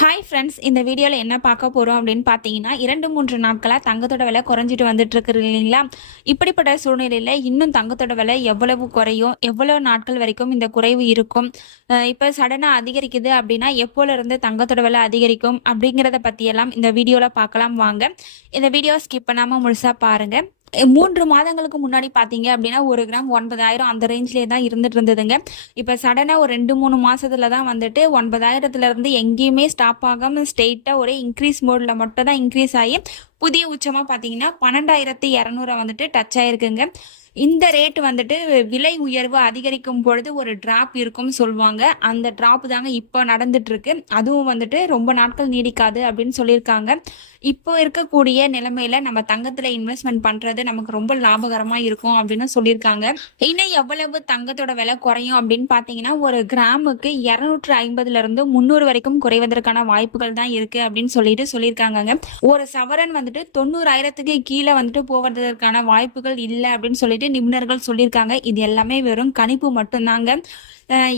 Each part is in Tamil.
ஹாய் ஃப்ரெண்ட்ஸ் இந்த வீடியோவில் என்ன பார்க்க போகிறோம் அப்படின்னு பார்த்தீங்கன்னா இரண்டு மூன்று நாட்களாக தங்கத்தோட விலை குறைஞ்சிட்டு வந்துட்டு இல்லைங்களா? இப்படிப்பட்ட சூழ்நிலையில் இன்னும் தங்கத்தோட விலை எவ்வளவு குறையும்? எவ்வளவு நாட்கள் வரைக்கும் இந்த குறைவு இருக்கும்? இப்போ சடனாக அதிகரிக்குது அப்படின்னா எப்போலேருந்து தங்கத்தோட விலை அதிகரிக்கும் அப்படிங்கிறத பற்றியெல்லாம் இந்த வீடியோவில் பார்க்கலாம் வாங்க. இந்த வீடியோ ஸ்கிப் பண்ணாமல் முழுசாக பாருங்கள் மூன்று மாதங்களுக்கு முன்னாடி பார்த்தீங்க அப்படின்னா ஒரு கிராம் ஒன்பதாயிரம் அந்த ரேஞ்ச்லேயே தான் இருந்துட்டு இருந்ததுங்க. இப்போ சடனாக ஒரு ரெண்டு மூணு மாசத்துல தான் வந்துட்டு ஒன்பதாயிரத்துல இருந்து எங்கேயுமே ஸ்டாப் ஆகாமல் ஸ்ட்ரெயிட்டாக ஒரே இன்க்ரீஸ் மோடில் மட்டும் தான் இன்க்ரீஸ் ஆகி புதிய உச்சமாக பார்த்தீங்கன்னா பன்னெண்டாயிரத்தி இரநூறு வந்துட்டு டச் ஆயிருக்குங்க. இந்த ரேட் வந்துட்டு விலை உயர்வு அதிகரிக்கும் பொழுது ஒரு டிராப் இருக்கும்னு சொல்லுவாங்க. அந்த டிராப் தாங்க இப்போ நடந்துட்டு இருக்கு அதுவும் வந்துட்டு ரொம்ப நாட்கள் நீடிக்காது அப்படின்னு சொல்லியிருக்காங்க. இப்போ இருக்கக்கூடிய நிலைமையில நம்ம தங்கத்துல இன்வெஸ்ட்மெண்ட் பண்றது நமக்கு ரொம்ப லாபகரமா இருக்கும் அப்படின்னு சொல்லியிருக்காங்க. இன்னும் எவ்வளவு தங்கத்தோட விலை குறையும் அப்படின்னு பாத்தீங்கன்னா ஒரு கிராமுக்கு இருநூற்று ஐம்பதுல இருந்து முந்நூறு வரைக்கும் குறைவதற்கான வாய்ப்புகள் தான் இருக்கு அப்படின்னு சொல்லிட்டு சொல்லியிருக்காங்க ஒரு சவரன் வந்துட்டு தொண்ணூறாயிரத்துக்கு கீழே வந்துட்டு போவதற்கான வாய்ப்புகள் இல்லை அப்படின்னு சொல்லிட்டு நிபுணர்கள் சொல்லியிருக்காங்க. இது எல்லாமே வெறும் கணிப்பு மட்டும்தாங்க.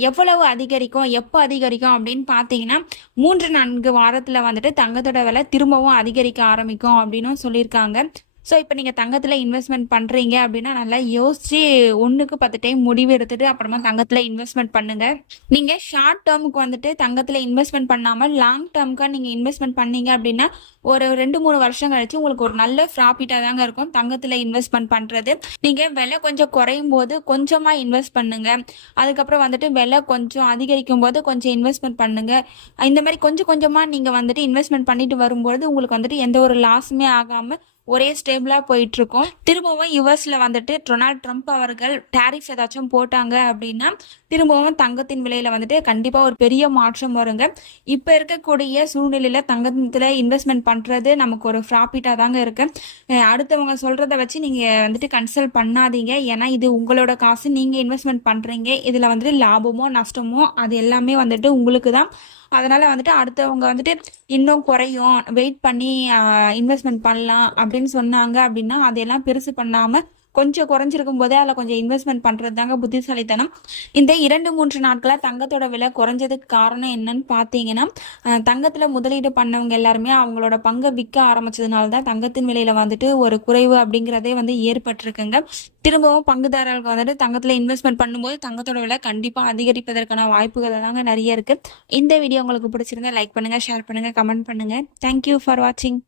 எவ்வளவு அதிகரிக்கும் எப்போ அதிகரிக்கும் அப்படின்னு பார்த்தீங்கன்னா மூன்று நான்கு வாரத்தில் வந்துட்டு தங்கத்தோட விலை திரும்பவும் அதிகரிக்க ஆரம்பிக்கும் அப்படின்னும் சொல்லியிருக்காங்க. ஸோ இப்போ நீங்கள் தங்கத்தில் இன்வெஸ்ட்மெண்ட் பண்ணுறீங்க அப்படின்னா நல்லா யோசிச்சு ஒன்றுக்கு பத்து டைம் முடிவு எடுத்துட்டு அப்புறமா தங்கத்தில் இன்வெஸ்ட்மெண்ட் பண்ணுங்க. நீங்கள் ஷார்ட் டேர்முக்கு வந்துட்டு தங்கத்தில் இன்வெஸ்ட்மெண்ட் பண்ணாமல் லாங் டேர்முக்காக நீங்கள் இன்வெஸ்ட்மெண்ட் பண்ணீங்க அப்படின்னா ஒரு ரெண்டு மூணு வருஷம் கழிச்சு உங்களுக்கு ஒரு நல்ல ப்ராஃபிட்டாக தாங்க இருக்கும் தங்கத்தில் இன்வெஸ்ட்மெண்ட் பண்ணுறது நீங்கள் விலை கொஞ்சம் குறையும் போது கொஞ்சமாக இன்வெஸ்ட் பண்ணுங்க. அதுக்கப்புறம் வந்துட்டு விலை கொஞ்சம் அதிகரிக்கும் போது கொஞ்சம் இன்வெஸ்ட்மெண்ட் பண்ணுங்க. இந்த மாதிரி கொஞ்சம் கொஞ்சமாக நீங்கள் வந்துட்டு இன்வெஸ்ட்மெண்ட் பண்ணிட்டு வரும்போது உங்களுக்கு வந்துட்டு எந்த ஒரு லாஸுமே ஆகாமல் ஒரே ஸ்டேபிளாக போயிட்டுருக்கோம். திரும்பவும் யுஎஸ்ல வந்துட்டு டொனால்ட் ட்ரம்ப் அவர்கள் டேரிஃப் ஏதாச்சும் போட்டாங்க அப்படின்னா திரும்பவும் தங்கத்தின் விலையில் வந்துட்டு கண்டிப்பாக ஒரு பெரிய மாற்றம் வருங்க. இப்போ இருக்கக்கூடிய சூழ்நிலையில் தங்கத்தில் இன்வெஸ்ட்மெண்ட் பண்ணுறது நமக்கு ஒரு ப்ராஃபிட்டாக தாங்க இருக்கு. அடுத்தவங்க சொல்கிறத வச்சு நீங்கள் வந்துட்டு கன்சல்ட் பண்ணாதீங்க. ஏன்னா இது உங்களோட காசு நீங்கள் இன்வெஸ்ட்மெண்ட் பண்ணுறீங்க இதில் வந்துட்டு லாபமோ நஷ்டமோ அது எல்லாமே வந்துட்டு உங்களுக்கு தான். அதனால் வந்துட்டு அடுத்தவங்க வந்துட்டு இன்னும் குறையும். வெயிட் பண்ணி இன்வெஸ்ட்மெண்ட் பண்ணலாம் அப்படின்னு சொன்னாங்க அப்படின்னா அதையெல்லாம் பெருசு பண்ணாமல் கொஞ்சம் குறைஞ்சிருக்கும் போதே அதில் கொஞ்சம் இன்வெஸ்ட்மெண்ட் பண்ணுறது தாங்க புத்திசாலித்தனம். இந்த இரண்டு மூன்று நாட்களாக தங்கத்தோட விலை குறைஞ்சதுக்கு காரணம் என்னன்னு பார்த்தீங்கன்னா தங்கத்தில் முதலீடு பண்ணவங்க எல்லாருமே அவங்களோட பங்கை விற்க ஆரம்பிச்சதுனால தான் தங்கத்தின் விலையில் வந்துட்டு ஒரு குறைவு அப்படிங்கிறதே வந்து ஏற்பட்டிருக்குங்க. திரும்பவும் பங்குதாரர்களுக்கு வந்துட்டு தங்கத்தில் இன்வெஸ்ட்மெண்ட் பண்ணும்போது தங்கத்தோட விலை கண்டிப்பாக அதிகரிப்பதற்கான வாய்ப்புகள் தாங்க நிறைய இருக்குது இந்த வீடியோ உங்களுக்கு பிடிச்சிருந்தா லைக் பண்ணுங்கள் ஷேர் பண்ணுங்கள் கமெண்ட் பண்ணுங்கள் தேங்க்யூ ஃபார் வாட்சிங்